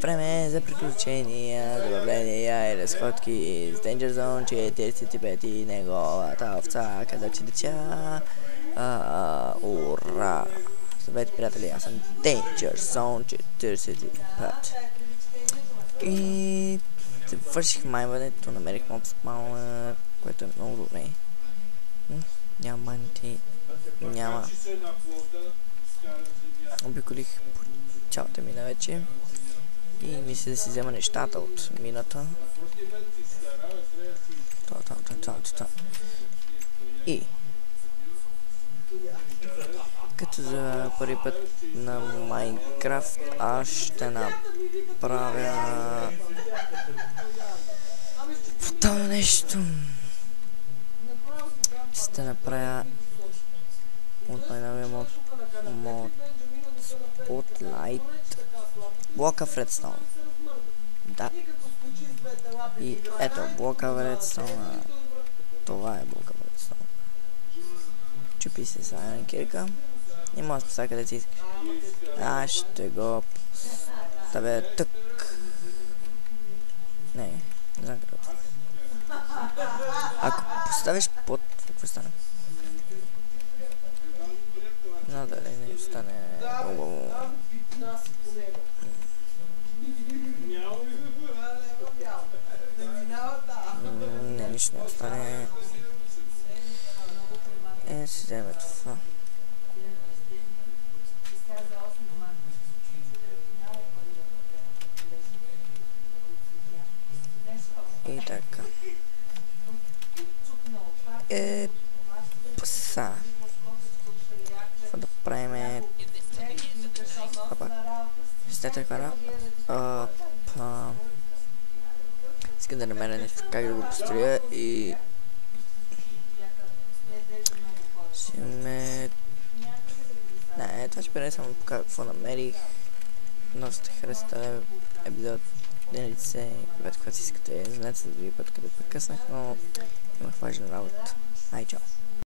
Време за приключения, забавления и разходки с Danger Zone 45 и неговата овца, къде отиде тя. Ура! Здравейте, приятели, аз съм Danger Zone 45. И върших маймането, намерих моб спауна, което е много добре. Няма. Обиколих по цялата мина вече. И мисля да си взема нещата от мината. И като за първи път на Майнкрафт аз ще направя това нещо. Ще направя от най-новия мод Spotlight блока в Redstone. Да. И ето блока в Redstone. Това е блока в Redstone. Чупи се Silent Кирка. И може да поставя къде си искаш. Аз ще го поставя тук. Не знам къде. Ако поставиш под... какво стане? Надали не стане... Не, нищо не остане. Си вземе това. И така. Паса. Това да правиме... Стете хвана. Искам да намеря нещо как да го построя и... Не, това ще бъде само покажа какво намерих. Но сте харесали епизод. Делите се, когато си искате. Знаете се за други път, къде прекъснах, но имах важна работа. Ай, чао!